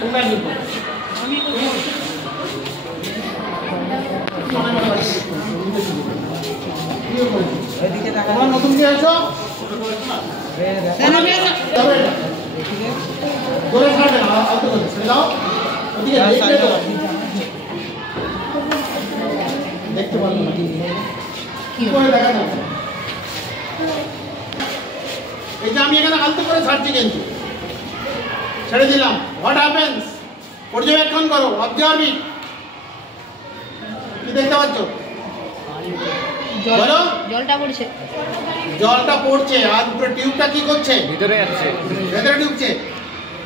তোমরা লিখো। তোমরা নতুন কি হয়েছো? ধরে ছাড়বে না, আলতো করে ছেড়ে দাও। ওদিকে দেখবে তো, দেখতে পারবো না কি করে দেখা যাচ্ছে। এই যে আমি এখানে আলতো করে ছাড়ছি কিন্তু ছেড়ে দিলাম। What happens? পর্যবেক্ষণ করো, অবজার্ভ ইট। কি দেখতে পাচ্ছ? বলো। জলটা পড়ছে, জলটা পড়ছে আর পুরো টিউবটা কি করছে? ভিতরে যাচ্ছে, ভেতরে ঢুকছে।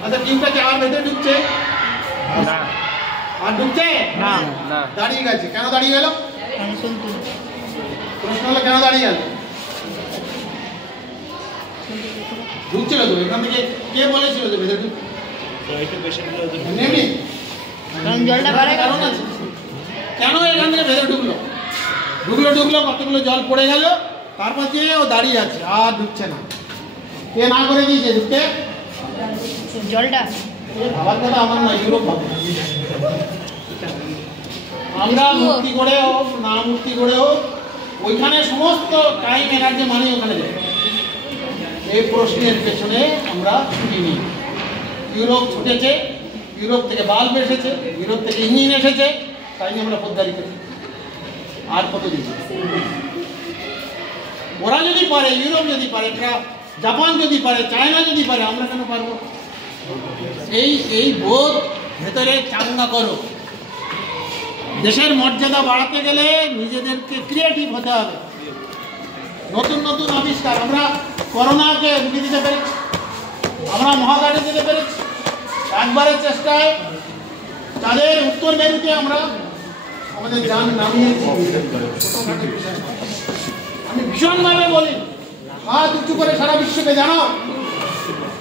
আচ্ছা টিউবটা কি আর ভেতরে ঢুকছে? না আর ঢুকছে না না, দাঁড়িয়ে গেছে। কেন দাঁড়িয়ে গেল? প্রশ্ন হলো কেন দাঁড়িয়ে গেল? ঢুকছিল তো এখান থেকে। কে বলেছিল যে ভেতরে ঢুকছে? এমনি কারণ জলটা বাড়ে কারণ আছে। কেন এখান থেকে ভেতরে ঢুকলো? ঢুকলো কতগুলো জল পড়ে গেল, তারপর যে ও দাঁড়িয়ে আছে আর ঢুকছে না। কে না করে দিয়েছে ঢুকতে? জলটা ভাবার কথা আমার না, ইউরোপ ভাবে। আমরা মূর্তি করে হোক না মূর্তি করে হোক, ওইখানে সমস্ত টাইম এনার্জি মানে ওখানে যায়। এই প্রশ্নের পেছনে আমরা ছুটি নিই। ইউরোপ ছুটেছে, ইউরোপ থেকে বাল্ব এসেছে, ইউরোপ থেকে ইঞ্জিন এসেছে, তাই নিয়ে আমরা পদ্মারি করি। আর কত দিচ্ছি? ওরা যদি পারে, ইউরোপ যদি পারে, জাপান যদি পারে, চায়না যদি পারে, আমরা কেন পারবো? এই বোধ ভেতরে চাঙ্গা করো। দেশের মর্যাদা বাড়াতে গেলে নিজেদেরকে ক্রিয়েটিভ হতে হবে। নতুন নতুন আবিষ্কার। আমরা করোনাকে রুখে দিতে পেরেছি, আমরা মহাকাশে দিতে পেরেছি। একবারের চেষ্টায় তাদের উত্তর মেরুতে আমরা আমাদের যান নামিয়েছি। আমি ভীষণভাবে বলি, হাত উঁচু করে সারা বিশ্বকে জানাও,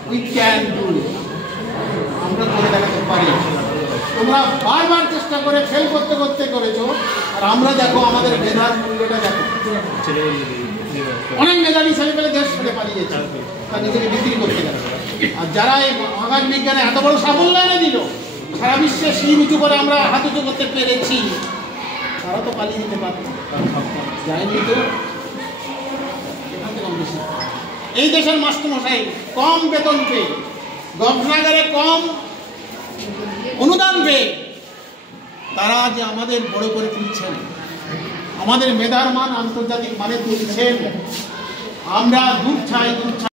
উই ক্যান ডু ইট। আমরা করে দেখাতে পারি। তোমরা বারবার চেষ্টা করে ফেল করতে করতে করেছো, আর আমরা দেখো আমাদের মেধার মূল্যটা দেখো। অনেক মেধাবী ছেলে পেলে দেশ ছেড়ে পালিয়েছে, তার নিজেকে বিক্রি করতে গেল। আর যারা এই মহাকাশ বিজ্ঞানে এত বড় সাফল্য এনে দিল, সারা বিশ্বে শির উঁচু করে আমরা হাত উঁচু করতে পেরেছি, তারা তো পালিয়ে দিতে পারত, যায়নি তো। এখান থেকে বেশি এই দেশের মাস্টারমশাই কম বেতন পেয়ে, গবেষণাগারে কম অনুদান পেয়ে তারা যে আমাদের বড় করে তুলছেন, আমাদের মেধার মান আন্তর্জাতিক মানে তুলছেন। আমরা দুধ ছাই